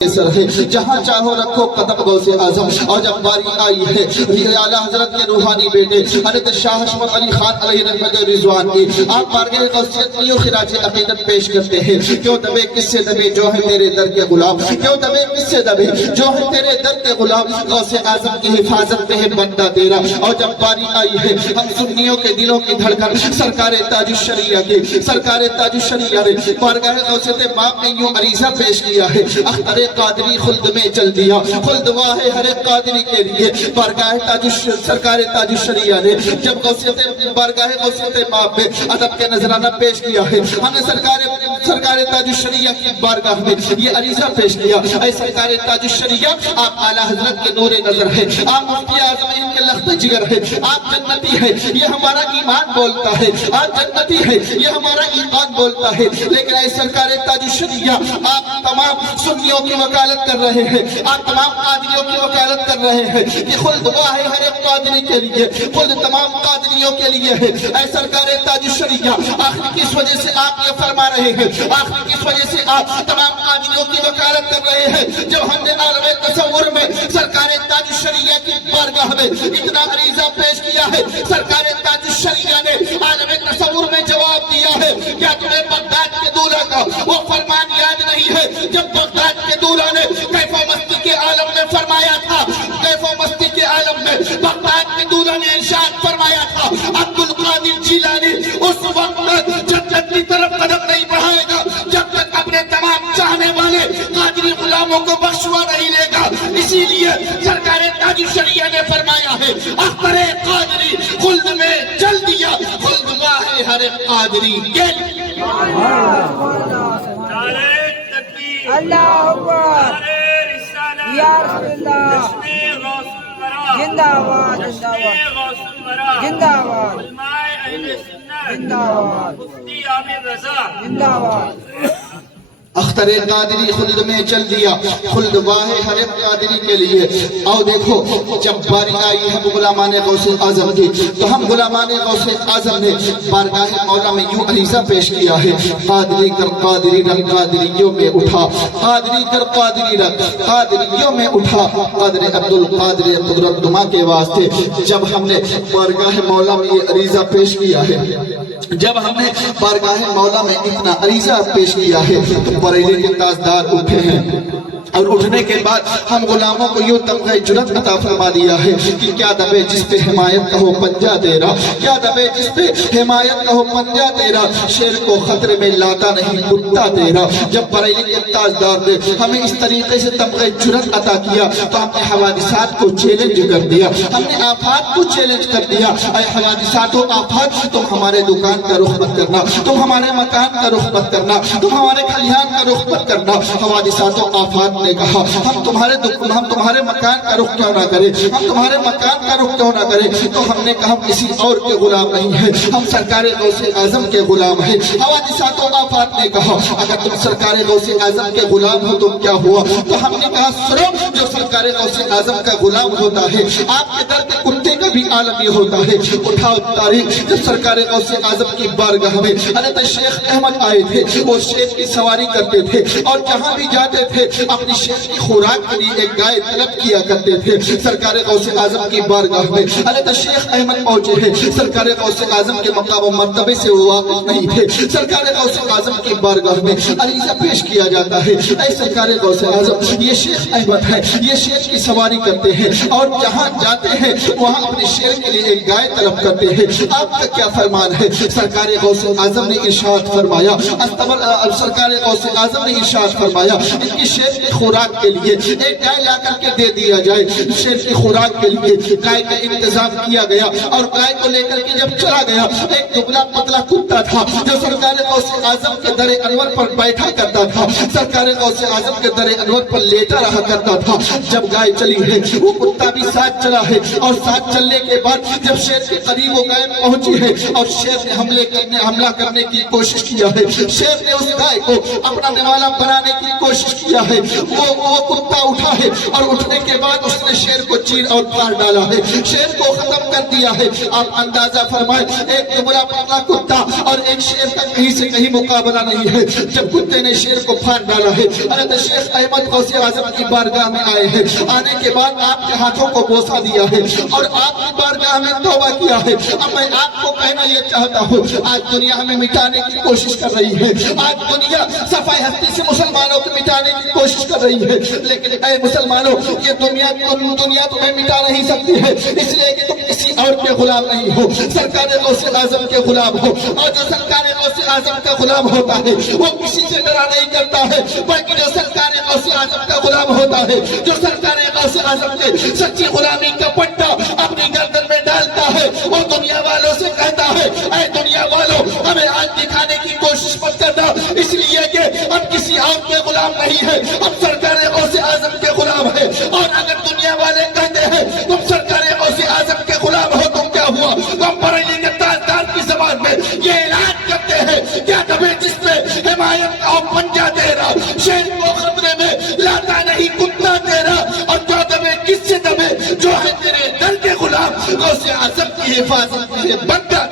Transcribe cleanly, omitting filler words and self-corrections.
ہے جہاں چاہو رکھو قدم غوث اعظم. اور جب باری آئی ہے اعلیٰ حضرت کے روحانی بیٹے حضرت شاہ حشمت علی خان علیہ رحمت رضوان کی آپ بارگاہ غوثیت میں خراج عقیدت پیش کرتے ہیں. کیوں دبے کس سے دبے جو ہے تیرے در کے غلام, کیوں دبے کس سے دبے جو ہے تیرے در کے غلام. غوث اعظم کی حفاظت میں ہے بندہ تیرا. اور جب باری آئی ہے ہم سنیوں کے دلوں کی دھڑکن سرکار تاج الشریعہ کی سرکار تاج الشریعہ نے بارگاہ غوثیت ماب میں یوں عریضہ پیش کیا ہے. اختر قادری خلد میں چل دیا, خلد واہ ہر قادری کے لیے بارگاہ سرکار تاج الشریعہ نے جب بارگاہ غوثیت ماب میں ادب کے نذرانہ پیش کیا ہے. ہم نے سرکار تاج الشریعہ کی بارگاہ میں یہ عریضہ پیش کیا. اے سرکار تاج الشریعہ آپ اعلیٰ حضرت کے نور نظر ہے, آپ مفتی اعظم ان کے لخت جگر ہے, آپ جنتی ہے یہ ہمارا ایمان بولتا ہے, آپ جنتی ہے یہ ہمارا ایمان بولتا ہے. لیکن اے سرکار تاج الشریعہ آپ تمام سنیوں کی وکالت کر رہے ہیں, آپ تمام قادریوں کی وکالت کر رہے ہیں کہ خلد واہ ہے ہر ایک قادری کے لیے, خلد تمام قادریوں کے لیے ہے. اے سرکار تاج الشریعہ آخر کس وجہ سے آپ یہ فرما رہے ہیں, آخر کس وجہ سے آپ تمام قادریوں کی وکالت کر رہے ہیں. جب ہم نے عالم تصور میں سرکار تاج الشریعہ کی بارگاہ میں اتنا عریضہ پیش کیا ہے, سرکار تاج الشریعہ نے عالم تصور میں جواب دیا ہے. کیا تمہیں بغداد کے دولہ کا وہ فرمان یاد نہیں ہے جب بغداد کے دولہ نے کیف و مستی کے عالم میں فرمایا تھا, کیف و مستی کے عالم میں بغداد کے دولہ نے ارشاد فرمایا تھا عبد القادر جیلانی اس وقت جب تک کی طرف قدم نہیں بڑھائے گا جب تک اپنے تمام چاہنے والے قادری غلاموں کو بخشوا نہیں لے گا. اسی لیے سرکار تاج الشریعہ نے فرمایا ہے اختر قادری خلد میں چل دیا, خلد واہ ہر قادری کے اللہ اکبر یا رسول اللہ زندہ آباد زندہ آباد زندہ آباد زندہ آباد. اختر قادری خلد میں چل دیا, خلد واہ ہر ایک قادری کے لیے. اور دیکھو جب باری آئی ہے غلامان غوث اعظم کی تو ہم غلامان غوث اعظم نے بارگاہ مولا میں یوں عریضہ پیش کیا ہے. قادری کر قادری رنگ قادریوں میں اٹھا, قادری کر قادری رنگ قادریوں میں اٹھا, قادر عبد القادر قدرت دما کے واسطے. جب ہم نے بارگاہ مولا میں یہ عریضہ پیش کیا ہے, جب ہم نے بارگاہ مولا میں اتنا عریضہ پیش کیا ہے تو بریلی کے تاجدار اٹھے ہیں. اور اٹھنے کے بعد ہم غلاموں کو یوں تمغہ جرأت عطا فرما دیا ہے کہ کیا دبے جس پہ حمایت کا ہو پنجہ تیرا, کیا دبے جس پہ حمایت کا ہو پنجہ تیرا, شیر کو خطرے میں لاتا نہیں کتا تیرا. جب بریلی کے تاجدار نے ہمیں اس طریقے سے تمغہ جرأت عطا کیا تو ہم نے حوادثات کو چیلنج کر دیا, ہم نے آفات کو چیلنج کر دیا. اے حوادثات و آفات تم ہمارے دکان کا رخ مت کرنا, تم ہمارے مکان کا رخ مت کرنا, تم ہمارے کھلیان کا رخ مت کرنا. حوادثات و آفات نے کہا ہم تمہارے مکان کا رخ کیوں نہ کریں, ہم تمہارے مکان کا رخ کیوں نہ کریں. تو ہم نے کہا ہم کسی اور کے غلام نہیں ہیں, ہم سرکار غوث اعظم کے غلام ہیں. حوادثات و آفات نے کہا اگر تم سرکار غوث اعظم کے غلام ہو تو کیا ہوا. تو ہم نے کہا سنو, جو سرکار غوث اعظم کا غلام ہوتا ہے آپ کے در کے کتے کا بھی عالم یہ ہوتا ہے. اٹھاؤ تاریخ جب سرکار غوث اعظم کی بارگاہ میں حضرت شیخ احمد آئے تھے, وہ شیخ کی سواری کرتے تھے اور جہاں بھی جاتے تھے اپنی شیخ کی خوراک کے لیے ایک گائے طلب کیا کرتے تھے. سرکار غوث اعظم کی بارگاہ میں حضرت شیخ احمد پہنچے ہیں, سرکار غوث اعظم کے مقام و مرتبے سے وہ واقف نہیں تھے. سرکار غوث اعظم کی بارگاہ میں عریضہ پیش کیا جاتا ہے اے سرکار غوث اعظم یہ شیخ احمد ہے, یہ شیخ کی سواری کرتے ہیں اور جہاں جاتے ہیں وہاں اپنے شیر کے لیے ایک گائے طلب کرتے ہیں, آپ کا کیا فرمان ہے. سرکار غوث اعظم نے ارشاد فرمایا, سرکار غوث اعظم نے ارشاد فرمایا ان کی شیر کی خوراک کے لیے ایک گائے لا کر کے دے دیا جائے. شیر کی خوراک کے لیے گائے کا انتظام کیا گیا اور گائے کو لے کر کے جب چلا گیا ایک دبلا پتلا کتا تھا جو سرکار غوث اعظم کے در انور پر بیٹھا کرتا تھا, سرکار غوث اعظم کے در انور پر لیٹا رہا کرتا تھا. جب گائے چلی ہے وہ کتا بھی ساتھ چلا ہے اور ساتھ چلنے کے بعد جب شیر کے قریب وہ گائے پہنچی ہے اور شیر نے حملہ کرنے کی کوشش کیا ہے, شیر نے اس گائے کو اپنا نوالا بنانے کی کوشش کیا ہے وہ کتا اٹھا ہے اور اٹھنے کے بعد اس نے شیر کو چیر اور پھاڑ ڈالا ہے، شیر کو ختم کر دیا ہے۔ آپ اندازہ فرمائیں ایک دبلا پتلا کتا اور ایک شیر کا کہیں سے کہیں مقابلہ نہیں ہے۔ جب کتے نے شیر کو پھاڑ ڈالا ہے، حضرت شیخ احمد غوث اعظم کی بارگاہ میں آئے ہیں، آنے کے بعد آپ کے ہاتھوں کو بوسہ دیا ہے اور آپ کی بارگاہ میں توبہ کیا ہے۔ اب میں آپ کو کہنا یہ چاہتا ہوں، آج دنیا ہمیں مٹانے کی کوشش کر رہی ہے، آج دنیا صفائی ہستی سے مسلمانوں کو مٹانے کی کوشش کر رہی ہے، لیکن اے مسلمانوں یہ دنیا تمہیں مٹا نہیں سکتی ہے، اس لیے کہ تم کسی اور کے غلام نہیں ہو، سرکار غوث اعظم کے غلام ہو، اور جو سرکار غوث اعظم کا غلام ہوتا ہے وہ کسی سے ڈرا نہیں کرتا ہے، بلکہ جو سرکار غوث اعظم کا غلام ہوتا ہے، جو سرکار غوث اعظم کے سچی غلامی کا پٹا اپنی گردن میں ڈالتا ہے، وہ دنیا والوں سے کہتا ہے اے دنیا والوں ہمیں آج دکھانے کی کوشش مت کرنا، اس لیے کہ ہم کسی اور کے غلام نہیں ہیں، ہم سرکار غوث اعظم کے غلام ہیں۔ اور اگر دنیا والے کہتے ہیں تم سرکار غوث اعظم کے غلام ہو تو کیا ہوا؟ ہم بریلی کے تاجدار کی زبان میں یہ اعلان کرتے ہیں کیا کبھی جس پہ حمایت کا پنجہ تیرا، شیر کو خطرے میں لاتا نہیں کتا تیرا، اور جو دبے کس سے دبے جو ہے تیرے در کے غلام، غوث اعظم کی حفاظت میں بندہ